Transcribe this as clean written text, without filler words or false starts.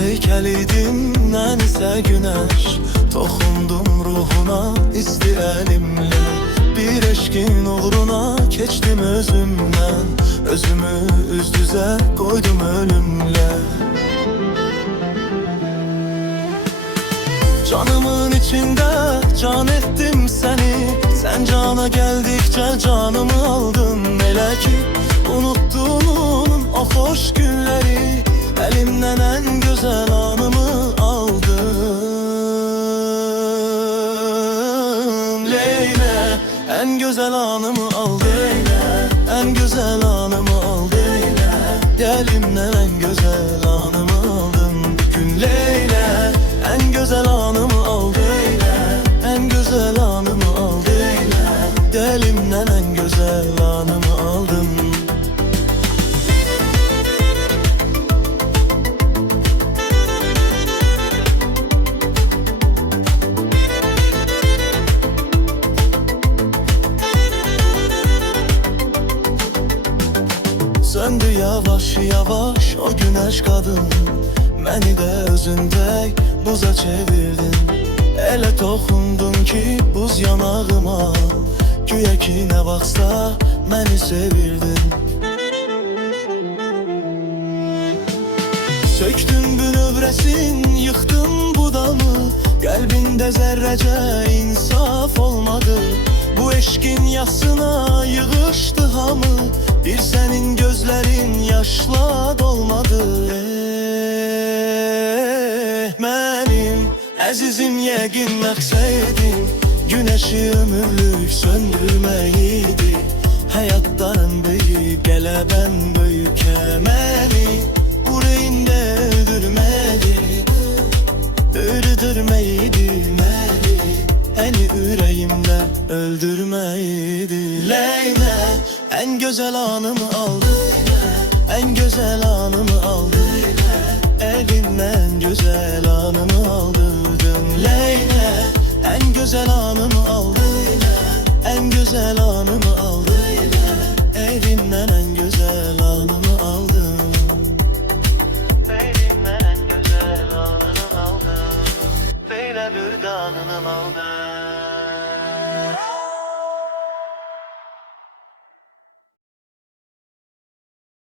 heykeliydin, mən isə günəş. Toxundum ruhuna isti əlimlə, bir eşkin uğruna keçdim özümdən. Özümü üz düzə qoydum ölümlə. Canımın içində can etdim səni, sən cana gəldikcə canımı aldın. Elə ki unutduğumun o xoş günləri, əlimdən ən gözəl anımı aldın. Leylə, ən gözəl anımı aldın, ən gözəl anımı aldın. Əlimdən ən gözəl anımı aldın. Gün Leylə, ən gözəl anımı aldın, ən gözəl anımı aldın. Əlimdən ən gözəl anımı aldın. Söndü yavaş yavaş o güneş kadın, məni də özündək buza çevirdin. Elə toxundun ki buz yanağıma, güya ki nə vaxtsa məni sevirdin. Söktün bünövrəsin, yıxdın budamı, qəlbində zərrəcə insaf olmadı. Bu eşkin yasına yığışdı hamı, bir senin gözlerin yaşla dolmadı. Mənim əzizim yəqin məqsədim güneşi ömürlük söndürməyidi. Həyatdan ən böyük qələbən böyük əməli ürəyində öldürməyidi məni. Əni ürəyimdə öldürməyidi. Leylə, ən gözəl anımı aldı, ən gözəl anımı aldı. Elimdən gözəl anımı aldırdın. Leylə, ən gözəl anımı aldı, ən gözəl anımı aldı. Elimdən ən gözəl anımı aldın. Elimdən ən gözəl anımı aldın. Belə bir qanını aldın.